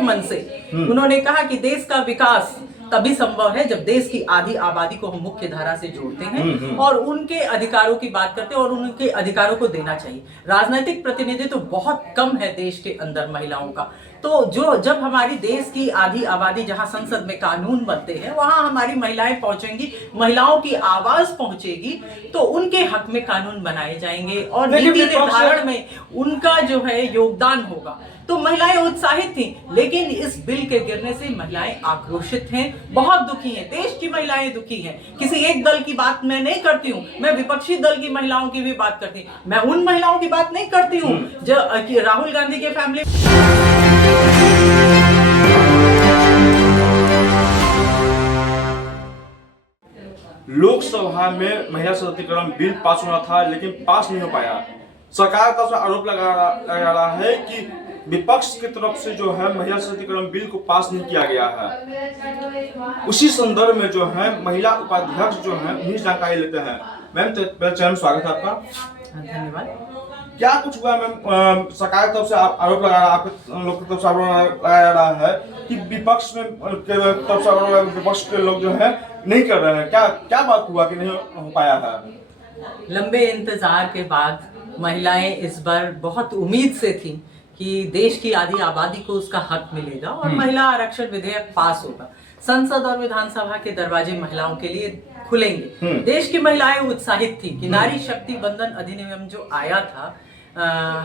मन से उन्होंने कहा कि देश का विकास तभी संभव है जब देश की आधी आबादी को हम मुख्य धारा से जोड़ते हैं और उनके अधिकारों की बात करते हैं और उनके अधिकारों को देना चाहिए। राजनीतिक प्रतिनिधित्व तो बहुत कम है देश के अंदर महिलाओं का, तो जब हमारी देश की आधी आबादी जहां संसद में कानून बनते हैं वहां हमारी महिलाएं पहुंचेंगी, महिलाओं की आवाज पहुंचेगी, तो उनके हक में कानून बनाए जाएंगे और नीति निर्धारण में उनका जो है योगदान होगा। तो महिलाएं उत्साहित थी, लेकिन इस बिल के गिरने से महिलाएं आक्रोशित हैं, बहुत दुखी हैं। देश की महिलाएं दुखी हैं। किसी एक दल की बात मैं नहीं करती हूँ, मैं विपक्षी दल की महिलाओं की भी बात करती हूँ। मैं उन महिलाओं की बात नहीं करती हूँ जो राहुल गांधी के फैमिली लोकसभा में महिला सशक्तिकरण बिल पास होना था, लेकिन पास नहीं हो पाया। सरकार का आरोप लगा रहा है कि विपक्ष की तरफ से जो है महिला सशक्तिकरण बिल को पास नहीं किया गया है। उसी संदर्भ में जो है महिला उपाध्यक्ष जो है उन्हीं जानकारी लेते हैं। मैम, चैनल स्वागत है आपका। धन्यवाद। क्या कुछ हुआ मैम? सरकार की तरफ से आरोप लगा रहा, आपके लोग की तरफ से आरोप लगाया रहा है कि विपक्ष में तरफ से विपक्ष के लोग जो है नहीं कर रहे हैं। क्या बात हुआ कि नहीं हो पाया है? लंबे इंतजार के बाद महिलाएं इस बार बहुत उम्मीद से थी कि देश की आधी आबादी को उसका हक मिलेगा और महिला आरक्षण विधेयक पास होगा। संसद और विधानसभा के दरवाजे महिलाओं के लिए खुलेंगे। देश की महिलाएं उत्साहित थी कि नारी शक्ति बंधन अधिनियम जो आया था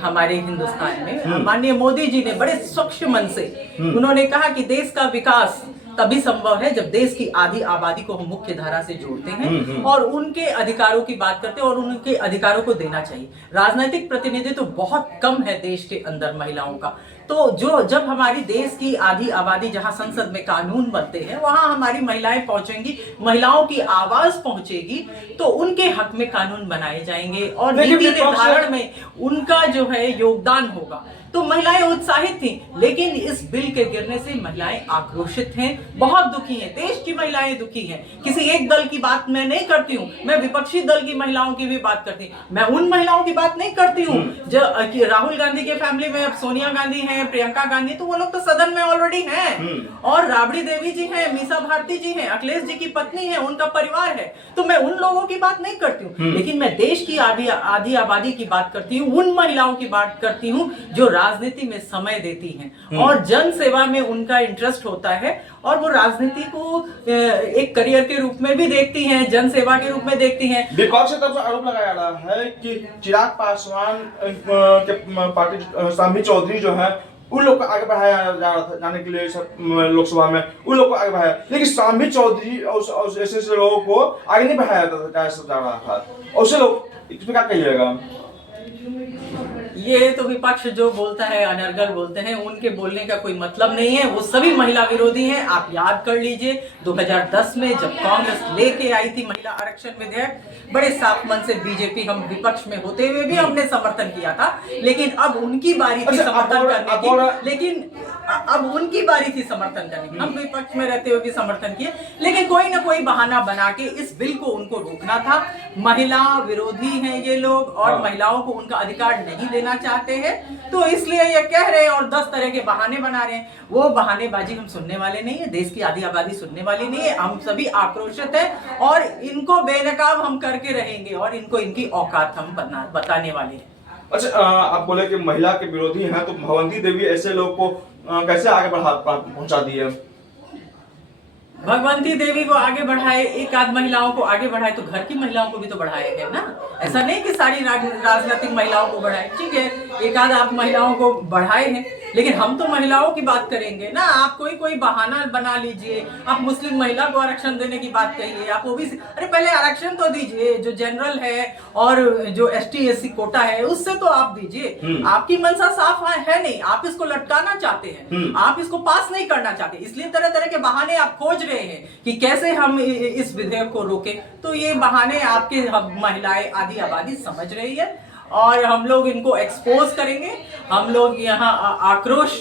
हमारे हिंदुस्तान में, माननीय मोदी जी ने बड़े स्वच्छ मन से उन्होंने कहा कि देश का विकास तभी संभव है जब देश की आधी आबादी को हम मुख्य धारा से जोड़ते हैं और उनके अधिकारों की बात करते हैं और उनके अधिकारों को देना चाहिए। राजनीतिक प्रतिनिधित्व तो बहुत कम है देश के अंदर महिलाओं का, तो जब हमारी देश की आधी आबादी जहां संसद में कानून बनते हैं वहां हमारी महिलाएं पहुंचेंगी, महिलाओं की आवाज पहुंचेगी, तो उनके हक में कानून बनाए जाएंगे और नीति निर्धारण में उनका जो है योगदान होगा। तो महिलाएं उत्साहित थी, लेकिन इस बिल के गिरने से महिलाएं आक्रोशित हैं, बहुत दुखी हैं। देश की महिलाएं दुखी हैं। किसी एक दल की बात मैं नहीं करती हूँ, मैं विपक्षी दल की महिलाओं की भी बात करती हूँ। मैं उन महिलाओं की बात नहीं करती हूँ जो राहुल गांधी के फैमिली में अब सोनिया गांधी हैं, प्रियंका गांधी, तो वो लोग तो सदन में ऑलरेडी हैं और राबड़ी देवी जी हैं, मीसा भारती जी हैं, अखिलेश जी की पत्नी है, उनका परिवार है। तो मैं उन लोगों की बात नहीं करती हूँ, लेकिन मैं देश की आधी आबादी की बात करती हूँ, उन महिलाओं की बात करती हूँ जो राजनीति में समय देती हैं और जन सेवा में उनका इंटरेस्ट होता है और वो राजनीति को एक करियर के रूप में भी देखती हैं, जन सेवा के रूप में देखती हैं। विपक्ष की तरफ से आरोप लगाया रहा है कि चिराग पासवान के पार्टी शाम्भी चौधरी जो है उन लोग को आगे बढ़ाया जा रहा था जाने के लिए लोकसभा में, उन लोग को आगे बढ़ाया, लेकिन शाम्भी चौधरी और ऐसे लोगों को आगे नहीं बढ़ाया जा रहा था। और उसे लोग इसमें क्या कहिएगा? ये तो विपक्ष जो बोलता है अनर्गल बोलते हैं, उनके बोलने का कोई मतलब नहीं है। वो सभी महिला विरोधी हैं। आप याद कर लीजिए 2010 में जब कांग्रेस लेके आई थी महिला आरक्षण विधेयक, बड़े साफ मन से बीजेपी हम विपक्ष में होते हुए भी हमने समर्थन किया था, लेकिन अब उनकी बारी थी समर्थन करने की। लेकिन अब उनकी बारी थी समर्थन करने की। हम विपक्ष में रहते हुए भी समर्थन किए, लेकिन कोई ना कोई बहाना बना के इस बिल को उनको रोकना था। महिला विरोधी हैं ये लोग और महिलाओं को उनका अधिकार नहीं देना चाहते हैं, तो इसलिए ये कह रहे हैं और 10 तरह के बहाने बना रहे हैं। वो बहानेबाजी हम सुनने वाले नहीं है, देश की आधी आबादी सुनने वाली नहीं है। हम सभी आक्रोशित हैं और इनको बेनकाब हम करके रहेंगे और इनको इनकी औकात हम बताने वाले हैं। अच्छा, आप बोले कि महिला के विरोधी हैं, तो भगवंती देवी ऐसे लोग को कैसे आगे पहुंचा दी है? भगवंती देवी को आगे बढ़ाए, एक आध महिलाओं को आगे बढ़ाए, तो घर की महिलाओं को भी तो बढ़ाए है ना। ऐसा नहीं कि सारी राजनीतिक महिलाओं को बढ़ाए, ठीक है, एक आध आप महिलाओं को बढ़ाए हैं, लेकिन हम तो महिलाओं की बात करेंगे ना। आप कोई बहाना बना लीजिए, आप मुस्लिम महिला को आरक्षण देने की बात कहिए, आप ओबीसी, अरे पहले आरक्षण तो दीजिए, जो जनरल है और जो ST SC कोटा है उससे तो आप दीजिए। आपकी मंशा साफ है नहीं, आप इसको लटकाना चाहते हैं, आप इसको पास नहीं करना चाहते, इसलिए तरह तरह के बहाने आप खोज रहे हैं कि कैसे हम इस विधेयक को रोकें। तो ये बहाने आपके महिलाएं आधी आबादी समझ रही है और हम लोग इनको एक्सपोज करेंगे। हम लोग यहाँ आक्रोश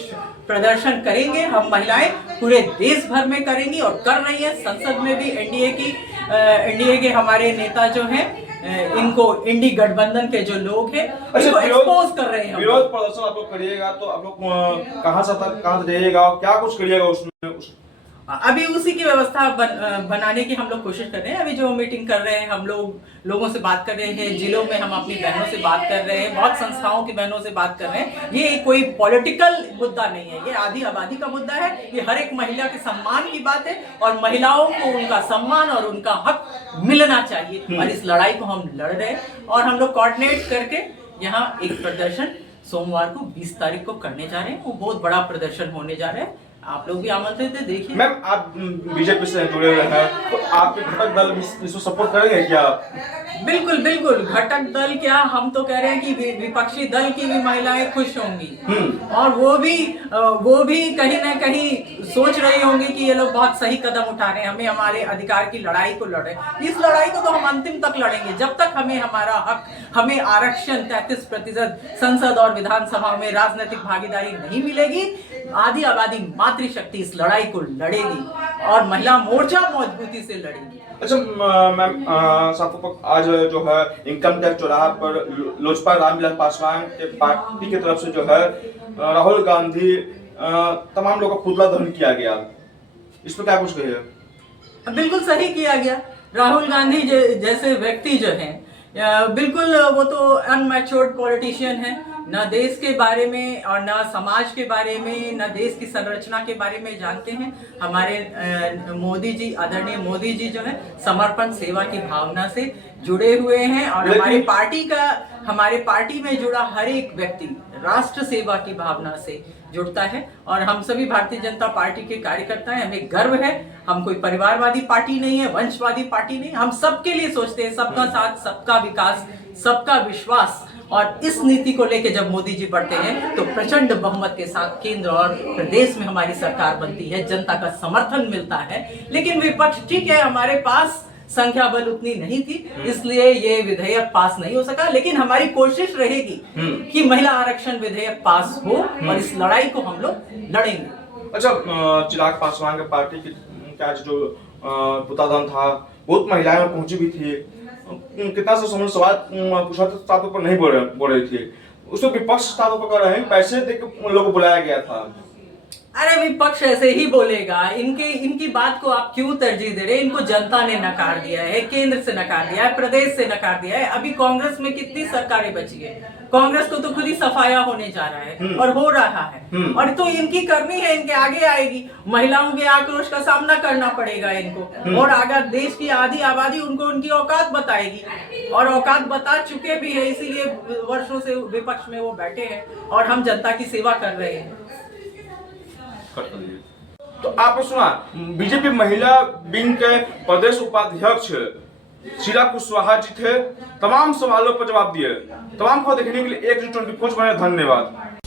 प्रदर्शन करेंगे, हम महिलाएं पूरे देश भर में करेंगी और कर रही है। संसद में भी एनडीए के हमारे नेता जो हैं इनको इंडी गठबंधन के जो लोग हैं अच्छा, इनको एक्सपोज कर रहे हैं हम लोग। विरोध प्रदर्शन आप लोग करिएगा तो आप लोग कहाँ से जाइएगा और क्या कुछ करिएगा उसमें? अभी उसी की व्यवस्था बनाने की हम लोग कोशिश कर रहे हैं। अभी जो मीटिंग कर रहे हैं हम लोगों से बात कर रहे हैं, जिलों में हम अपनी बहनों से बात कर रहे हैं, बहुत संस्थाओं की बहनों से बात कर रहे हैं। ये कोई पॉलिटिकल मुद्दा नहीं है, ये आधी आबादी का मुद्दा है। ये हर एक महिला के सम्मान की बात है और महिलाओं को उनका सम्मान और उनका हक मिलना चाहिए और इस लड़ाई को हम लड़ रहे हैं। और हम लोग कोऑर्डिनेट करके यहाँ एक प्रदर्शन सोमवार को 20 तारीख को करने जा रहे हैं। वो बहुत बड़ा प्रदर्शन होने जा रहा है, आप लोग भी आमंत्रित है, देखिए। मैम, आप बीजेपी से जुड़े हुए हैं तो आपके घटक दल इसको सपोर्ट करेंगे क्या? बिल्कुल बिल्कुल, घटक दल क्या, हम तो कह रहे हैं कि विपक्षी दल की भी महिलाएं खुश होंगी और वो भी कहीं ना कहीं सोच रही होंगी कि ये लोग बहुत सही कदम उठा रहे हैं, हमें हमारे अधिकार की लड़ाई को लड़ रहे हैं। इस लड़ाई को तो हम अंतिम तक लड़ेंगे जब तक हमें हमारा हक, हमें आरक्षण 33% संसद और विधानसभा में राजनीतिक भागीदारी नहीं मिलेगी। आधी आबादी मातृशक्ति इस लड़ाई को लड़ेगी और महिला मोर्चा मजबूती से लड़ेगी। अच्छा मैम, आज जो है इनकम टैक्स चौराहा पर लोजपा रामविलास पासवान के पार्टी की तरफ से जो है राहुल गांधी तमाम लोगों का पुतला दहन किया गया, इस पर क्या कुछ कहिए? बिल्कुल सही किया गया। राहुल गांधी जैसे व्यक्ति जो हैं बिल्कुल वो तो अनमैच्योर्ड पॉलिटिशियन है, न देश के बारे में और न समाज के बारे में, न देश की संरचना के बारे में जानते हैं। हमारे मोदी जी, आदरणीय मोदी जी जो है समर्पण सेवा की भावना से जुड़े हुए हैं और हमारे पार्टी में जुड़ा हर एक व्यक्ति राष्ट्र सेवा की भावना से जुड़ता है और हम सभी भारतीय जनता पार्टी के कार्यकर्ता हैं। हमें गर्व है, हम कोई परिवारवादी पार्टी नहीं है, वंशवादी पार्टी नहीं, हम सबके लिए सोचते हैं, सबका साथ, सबका विकास, सबका विश्वास। और इस नीति को लेकर जब मोदी जी बढ़ते हैं तो प्रचंड बहुमत के साथ केंद्र और प्रदेश में हमारी सरकार बनती है, जनता का समर्थन मिलता है। लेकिन विपक्ष, ठीक है, हमारे पास संख्या बल उतनी नहीं थी, इसलिए ये विधेयक पास नहीं हो सका, लेकिन हमारी कोशिश रहेगी कि महिला आरक्षण विधेयक पास हो और इस लड़ाई को हम लोग लड़ेंगे। अच्छा, चिराग पासवान के पार्टी की आज जो पुतला था, बहुत महिलाएं पहुंची भी थी, कितना सा समझ सवाल पूछा था पर नहीं बोल रही थी, उसमें विपक्ष स्थानों पर कर रहे हैं, पैसे देकर उन लोगों को बुलाया गया था। अरे विपक्ष ऐसे ही बोलेगा, इनकी बात को आप क्यों तरजीह दे रहे हैं? इनको जनता ने नकार दिया है, केंद्र से नकार दिया है, प्रदेश से नकार दिया है। अभी कांग्रेस में कितनी सरकारें बची है, कांग्रेस को तो खुद ही सफाया होने जा रहा है और हो रहा है और तो इनकी करनी है, इनके आगे आएगी। महिलाओं के आक्रोश का सामना करना पड़ेगा इनको और अगर देश की आधी आबादी उनको उनकी औकात बताएगी और औकात बता चुके भी है, इसीलिए वर्षों से विपक्ष में वो बैठे हैं और हम जनता की सेवा कर रहे हैं। तो आपने सुना, बीजेपी महिला विंग के प्रदेश उपाध्यक्ष शीला कुशवाहा जी थे, तमाम सवालों पर जवाब दिए। तमाम को देखने के लिए एक 24 धन्यवाद।